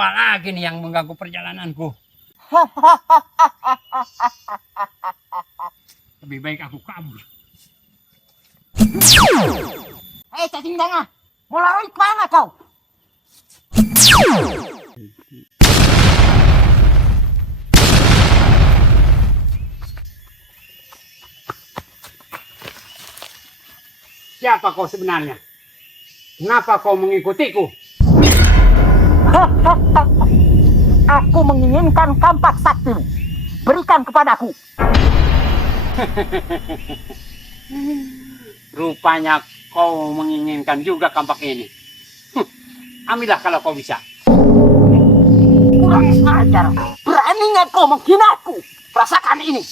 Siapa lagi nih yang mengganggu perjalananku? Lebih baik aku kabur. Hei cacing tanah, mau lari kemana kau? Siapa kau sebenarnya? Kenapa kau mengikutiku? Aku menginginkan kampak saktimu. Berikan kepadaku. Rupanya kau menginginkan juga kampak ini. Ambillah kalau kau bisa. Kurang ajar. Beraninya kau menghinaku. Rasakan ini.